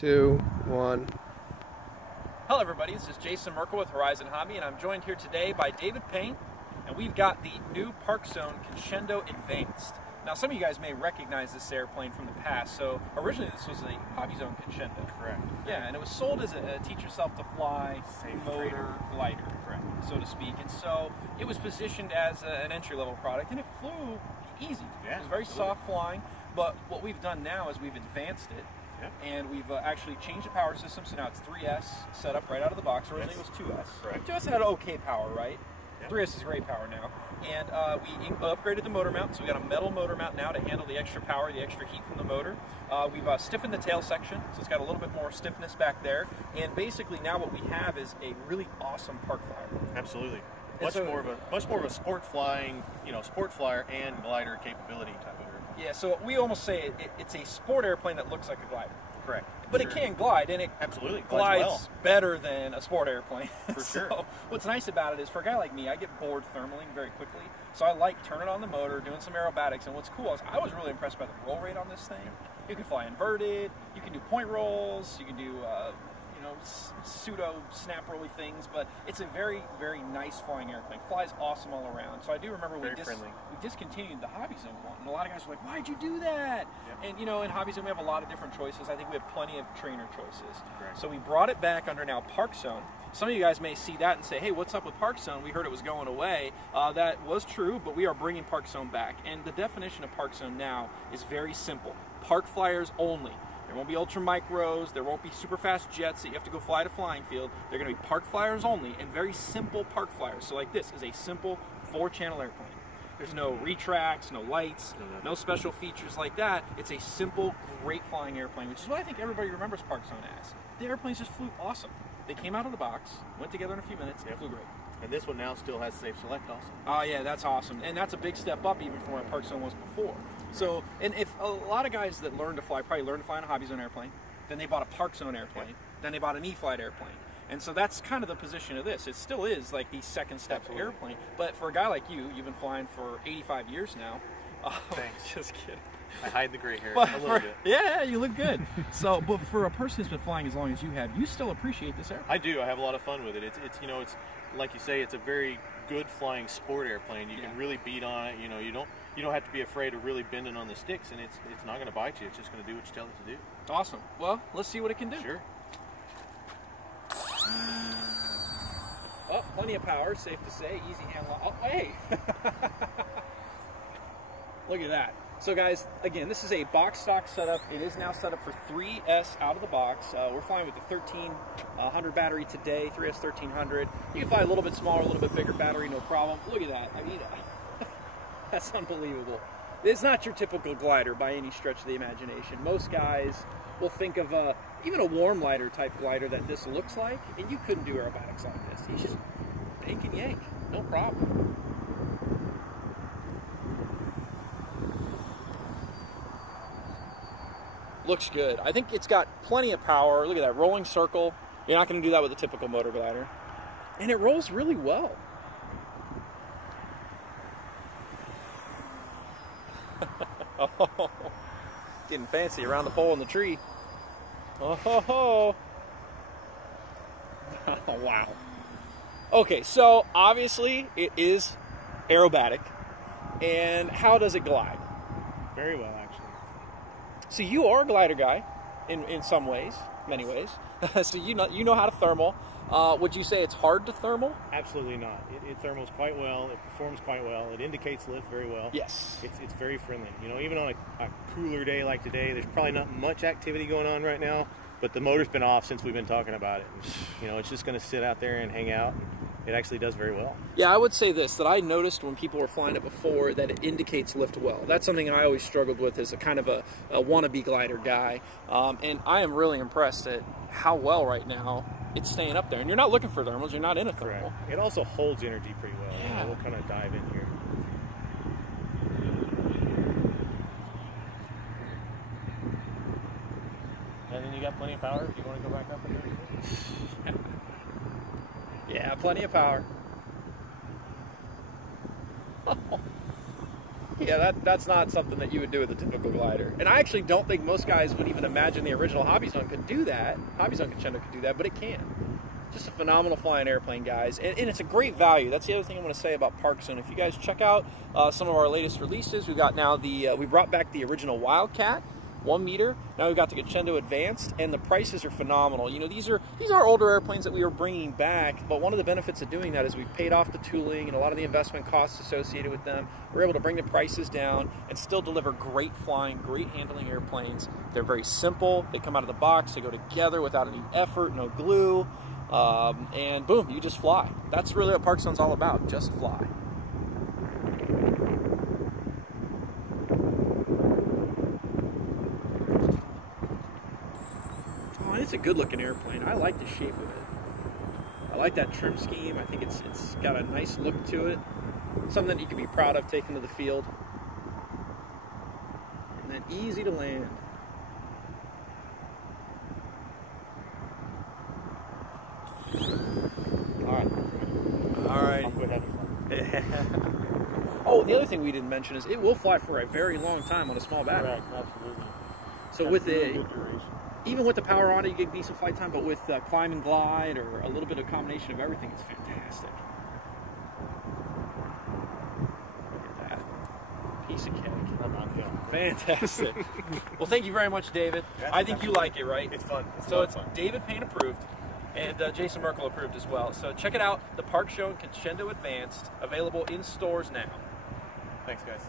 2, 1. Hello everybody, this is Jason Merkel with Horizon Hobby, and I'm joined here today by David Payne, and we've got the new Parkzone Crescendo Advanced. Now some of you guys may recognize this airplane from the past, so originally this was a Hobby Zone Crescendo. Correct. Yeah, and it was sold as a teach yourself to fly Safe motor trainer. glider, correct, so to speak. And so it was positioned as an entry-level product, and it flew easy. Yeah, it was very absolutely. soft flying, but what we've done now is we've advanced it. Yep. And we've actually changed the power system, so now it's 3S set up right out of the box. Originally it was 2S. Correct. 2S had okay power, right? Yep. 3S is great power now. And we upgraded the motor mount, so we got a metal motor mount now to handle the extra power, the extra heat from the motor. We've stiffened the tail section, so it's got a little bit more stiffness back there. And basically now what we have is a really awesome park flyer. Absolutely. And Much more of a sport flying, sport flyer and glider capability type of airplane. Yeah, so we almost say it's a sport airplane that looks like a glider. Correct. But Sure. it can glide, and it Absolutely. glides well. better than a sport airplane. For So sure. what's nice about it is for a guy like me, I get bored thermaling very quickly. So I like turning on the motor, doing some aerobatics, and what's cool is I was really impressed by the roll rate on this thing. You can fly inverted, you can do point rolls, you can do pseudo snap rolly things, but it's a very, very nice flying airplane. Flies awesome all around. So I do remember Very we friendly. discontinued the Hobby Zone one, and a lot of guys were like, "Why'd you do that?" Yep. And in Hobby Zone we have a lot of different choices. I think we have plenty of trainer choices. Correct. So we brought it back under now Parkzone. Some of you guys may see that and say, "Hey, what's up with Parkzone? We heard it was going away." That was true, but we are bringing Parkzone back. And the definition of Parkzone now is very simple: park flyers only. There won't be ultra micros, there won't be super fast jets that you have to go fly to flying field. They're going to be park flyers only, and very simple park flyers. So like this is a simple 4-channel airplane. There's no retracts, no lights, no special features like that. It's a simple, great flying airplane, which is what I think everybody remembers Parkzone as. The airplanes just flew awesome. They came out of the box, went together in a few minutes, and flew great. And this one now still has Safe Select also. Oh yeah, that's awesome. And that's a big step up even from where Parkzone was before. So, and if a lot of guys that learn to fly probably learned to fly in a Hobby Zone airplane, then they bought a Parkzone airplane, then they bought an E-flite airplane. And so that's kind of the position of this. It still is like the second step Absolutely. airplane. But for a guy like you've been flying for 85 years now. Thanks. Just kidding. I hide the gray hair But a little bit. yeah, you look good. So, but for a person who's been flying as long as you have, you still appreciate this airplane. I do. I have a lot of fun with it. It's like you say, it's a very good flying sport airplane. You can really beat on it. You don't have to be afraid of really bending on the sticks, and it's not going to bite you. It's just going to do what you tell it to do. Awesome. Well, let's see what it can do. Sure. Oh, plenty of power, safe to say. Easy handle. Oh, hey! Look at that. So guys, again, this is a box stock setup. It is now set up for 3S out of the box. We're flying with the 1300 battery today, 3S 1300. You can fly a little bit smaller, a little bit bigger battery, no problem. Look at that. I mean, that's unbelievable. It's not your typical glider by any stretch of the imagination. Most guys will think of even a warm lighter type glider that this looks like, and you couldn't do aerobatics like this. You just yank and yank, no problem. Looks good. I think it's got plenty of power. Look at that rolling circle. You're not going to do that with a typical motor glider. And it rolls really well. Oh, getting fancy around the pole in the tree. Oh, ho, ho. Oh, wow. Okay, so obviously it is aerobatic. And how does it glide? Very well, actually. So you are a glider guy in some ways, many ways. So you know how to thermal. Would you say it's hard to thermal? Absolutely not. It thermals quite well. It performs quite well. It indicates lift very well. Yes. It's very friendly. Even on a cooler day like today, there's probably not much activity going on right now, but the motor's been off since we've been talking about it. And, it's just going to sit out there and hang out. And it actually does very well. Yeah, I would say this, that I noticed when people were flying it before that it indicates lift well. That's something I always struggled with as a kind of a wannabe glider guy. And I am really impressed at how well right now it's staying up there. And you're not looking for thermals, you're not in a thermal. Correct. It also holds energy pretty well. Yeah. We'll kind of dive in here. And then you got plenty of power if you want to go back up and do it. Yeah, plenty of power. Yeah, that's not something that you would do with a typical glider. And I actually don't think most guys would even imagine the original Hobby Zone could do that. Hobby Zone Crescendo could do that, but it can. Just a phenomenal flying airplane, guys. And it's a great value. That's the other thing I want to say about Park Zone. If you guys check out some of our latest releases, we've got now we brought back the original Wildcat, 1 meter. Now we've got the Crescendo Advanced, and the prices are phenomenal. You know, these are older airplanes that we are bringing back, but one of the benefits of doing that is we've paid off the tooling and a lot of the investment costs associated with them. We're able to bring the prices down and still deliver great flying, great handling airplanes. They're very simple. They come out of the box. They go together without any effort, no glue, and boom, you just fly. That's really what Park Zone's all about, just fly. It's a good looking airplane. I like the shape of it. I like that trim scheme. I think it's got a nice look to it. Something that you can be proud of taking to the field. And then easy to land. All right. Oh, the other thing we didn't mention is it will fly for a very long time on a small battery. Correct, absolutely. So That's with really it, good duration. even with the power on it, you get decent flight time, but with climb and glide or a little bit of combination of everything, it's fantastic. Look at that. Piece of cake. Fantastic. Well, thank you very much, David. Yeah, I think you like it, right? It's fun. So it's David Payne approved, and Jason Merkel approved as well. So check it out, the Park Zone Crescendo Advanced, available in stores now. Thanks, guys.